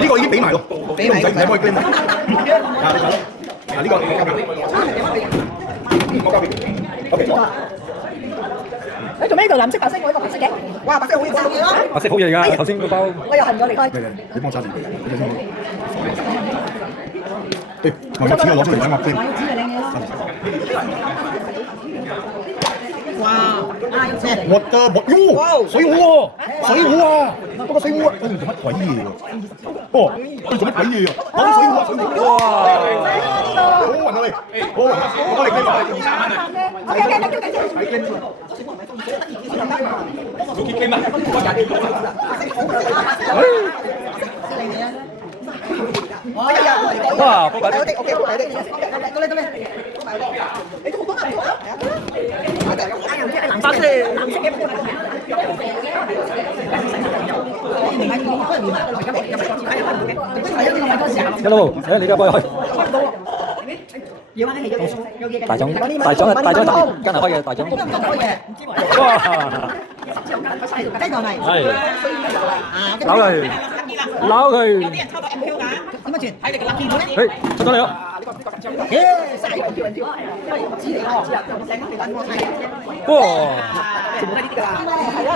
呢個已經俾埋咯，俾埋，唔使幫佢 claim 埋。嗱呢個交俾我交俾 OK。你做咩呢度藍色白色我呢個白色嘅？哇，白色好嘢喎！白色好嘢㗎，頭先個包。我又恨咗離開。你幫我揸住，你先。誒，我有錢我攞出嚟揾我 claim。哇！我的喲，水壺喎，水壺啊，不過水壺做乜鬼嘢喎？哦，佢做乜鬼嘢啊？攞水壺啊，水壺！哇！好運啊你，好運啊！我幫你 claim 埋200蚊啊。OK，睇 claim 出嚟。早結 claim 啊！我廿幾個。哇！波仔。到你。你都好多顏色啊！藍色嘅。Hello，你而家幫佢開。大獎，今日開嘅大獎。哇！撈佢。有啲人抽到 MQ 㗎，咁啊轉睇你個 lucky 咧。出咗嚟咯！哇！全部都係呢啲㗎啦。係啊。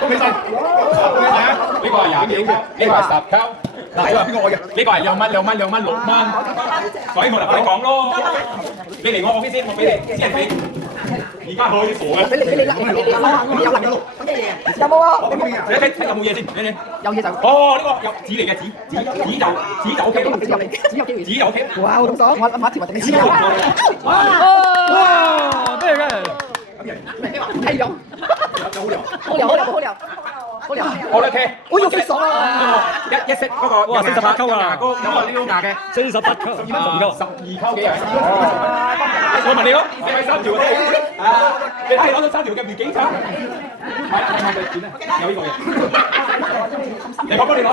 恭喜晒！呢個係廿幾嘅，呢個係10溝。嗱，邊個我嘅？呢個係2蚊、2蚊、2蚊、6蚊。所以我就同你講咯，你嚟我office先，我俾你私人俾。而家可以傻嘅。俾你啦，有能嘅路。有冇啊？你睇有冇嘢先，你。有嘢就。哦，呢個有紙嚟嘅紙就 OK 咯。紙就 OK。哇，好爽！我諗下條話定你知啊。哇！咩嘅？係用。好料。我哋聽。我要幾爽啊！一式嗰個哇，48溝啊！有個撩牙嘅48溝，12溝，12溝嘅。我問你咯，你係3條嘅？你係攞咗3條嘅，預幾層？係，有呢個嘅。你攞，幫你攞。